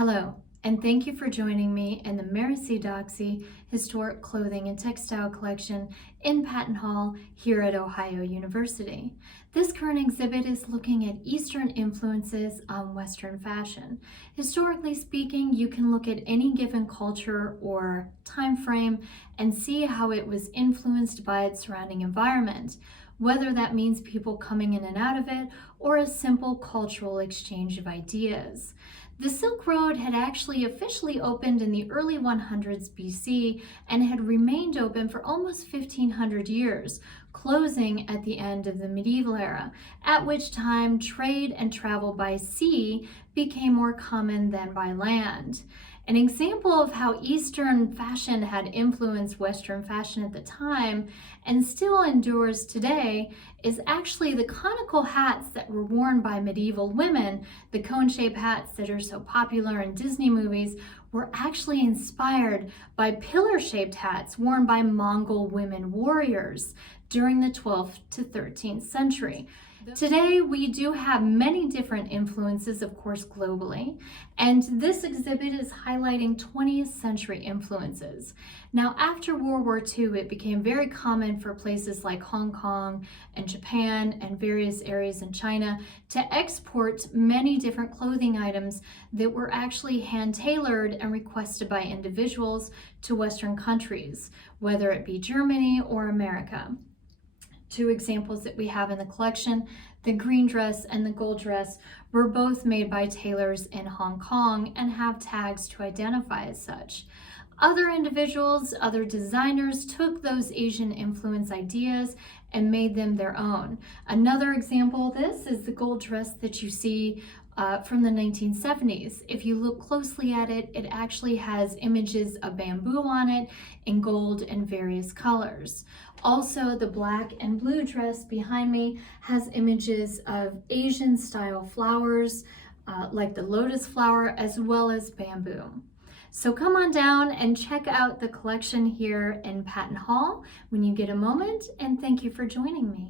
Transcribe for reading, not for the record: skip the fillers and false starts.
Hello, and thank you for joining me in the Mary C. Doxsee Historic Clothing and Textile Collection in Patton Hall here at Ohio University. This current exhibit is looking at Eastern influences on Western fashion. Historically speaking, you can look at any given culture or time frame and see how it was influenced by its surrounding environment, whether that means people coming in and out of it or a simple cultural exchange of ideas. The Silk Road had actually officially opened in the early 100s BC and had remained open for almost 1500 years, closing at the end of the medieval era, at which time trade and travel by sea became more common than by land. An example of how Eastern fashion had influenced Western fashion at the time and still endures today is actually the conical hats that were worn by medieval women. The cone-shaped hats that are so popular in Disney movies were actually inspired by pillar-shaped hats worn by Mongol women warriors during the 12th to 13th century. Today, we do have many different influences, of course, globally, and this exhibit is highlighting 20th century influences. Now, after World War II, it became very common for places like Hong Kong and Japan and various areas in China to export many different clothing items that were actually hand-tailored and requested by individuals to Western countries, whether it be Germany or America. Two examples that we have in the collection, the green dress and the gold dress, were both made by tailors in Hong Kong and have tags to identify as such. Other individuals, other designers took those Asian influence ideas and made them their own. Another example of this is the gold dress that you see from the 1970s. If you look closely at it, it actually has images of bamboo on it in gold and various colors. Also, the black and blue dress behind me has images of Asian style flowers like the lotus flower as well as bamboo. So come on down and check out the collection here in Patton Hall when you get a moment, and thank you for joining me.